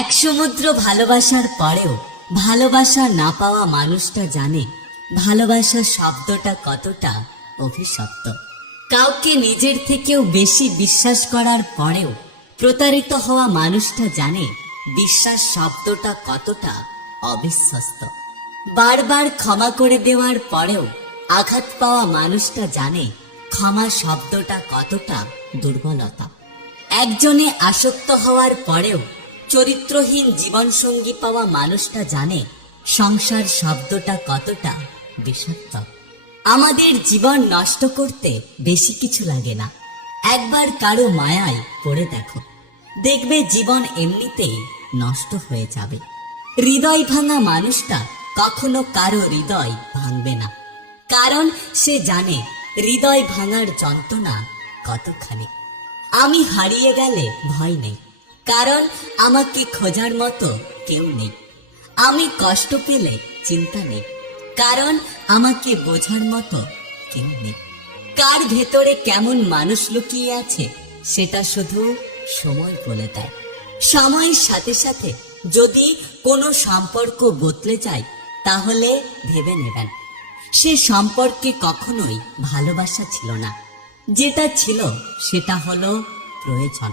এক সমুদ্র ভালোবাসার পরেও ভালোবাসা না পাওয়া মানুষটা জানে ভালোবাসা শব্দটা কতটা অভিশপ্ত। কাউকে নিজের থেকেও বেশি বিশ্বাস করার পরেও প্রতারিত হওয়া মানুষটা জানে বিশ্বাস শব্দটা কতটা অবিশ্বস্ত। বারবার ক্ষমা করে দেওয়ার পরেও আঘাত পাওয়া মানুষটা জানে ক্ষমা শব্দটা কতটা দুর্বলতা। একজনে আসক্ত হওয়ার পরেও চরিত্রহীন জীবনসঙ্গী পাওয়া মানুষটা জানে সংসার শব্দটা কতটা বিষাক্ত। আমাদের জীবন নষ্ট করতে বেশি কিছু লাগে না। একবার কারও মায়ায় পড়ে দেখো। দেখবে জীবন এমনিতেই নষ্ট হয়ে যাবে। হৃদয় ভাঙা মানুষটা কখনো কারও হৃদয় ভাঙবে না। কারণ সে জানে হৃদয় ভাঙার যন্ত্রণা কতখানি। আমি হারিয়ে গেলে ভয় নেই। কারণ আমাকে খোঁজার মতো কেউ নেই। আমি কষ্ট পেলে চিন্তা নেই। কারণ আমাকে বোঝার মতো কেউ নেই। কার ভেতরে কেমন মানুষ লুকিয়ে আছে, সেটা শুধু সময় বলে দেয়। সময়ের সাথে সাথে যদি কোনো সম্পর্ক বদলে যায়, তাহলে ভেবে নেবেন। সে সম্পর্কে কখনোই ভালোবাসা ছিল না। যেটা ছিল, সেটা হলো প্রয়োজন।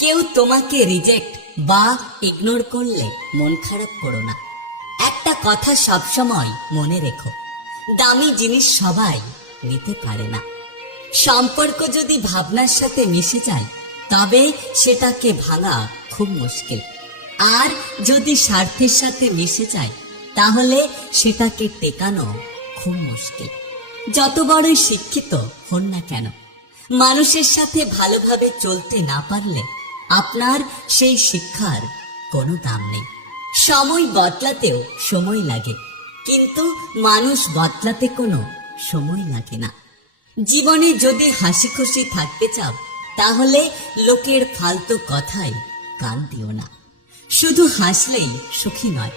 কেউ তোমাকে রিজেক্ট বা ইগনোর করলে মন খারাপ করো না। একটা কথা সবসময় মনে রেখো, দামি জিনিস সবাই নিতে পারে না। সম্পর্ক যদি ভাবনার সাথে মিশে যায়, তবে সেটাকে ভাঙা খুব মুশকিল। আর যদি স্বার্থের সাথে মিশে যায়, তাহলে সেটাকে টেকানো খুব মুশকিল। যত বড়ই শিক্ষিত হন না কেন, মানুষের সাথে ভালোভাবে চলতে না পারলে আপনার সেই শিক্ষার কোনো দাম নেই। সময় বদলাতেও সময় লাগে, কিন্তু মানুষ বদলাতে কোনো সময় লাগে না। জীবনে যদি হাসি খুশি থাকতে চাও, তাহলে লোকের ফালতু কথায় কান দিও না। শুধু হাসলেই সুখী নয়,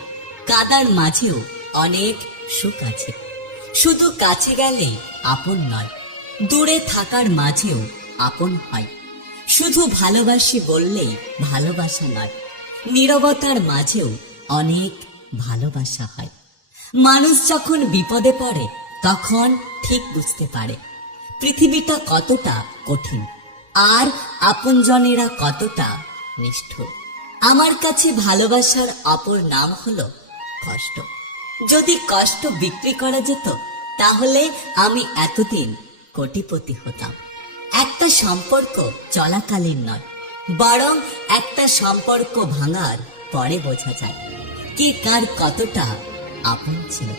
কাদার মাঝেও অনেক সুখ আছে। শুধু কাছে গেলেই আপন নয়, দূরে থাকার মাঝেও আপন হয়। শুধু ভালোবাসি বললেই ভালোবাসা নয়, নীরবতার মাঝেও অনেক ভালোবাসা হয়। মানুষ যখন বিপদে পড়ে, তখন ঠিক বুঝতে পারে, পৃথিবীটা কতটা কঠিন আর আপনজনেরা কতটা নিষ্ঠুর। আমার কাছে ভালোবাসার অপর নাম হলো কষ্ট। যদি কষ্ট বিক্রি করা যেত, তাহলে আমি এতদিন কোটিপতি হতাম। একটা সম্পর্ক চলাকালীন নয়, বরং একটা সম্পর্ক ভাঙার পরে বোঝা যায় কে কার কতটা আপন ছিল।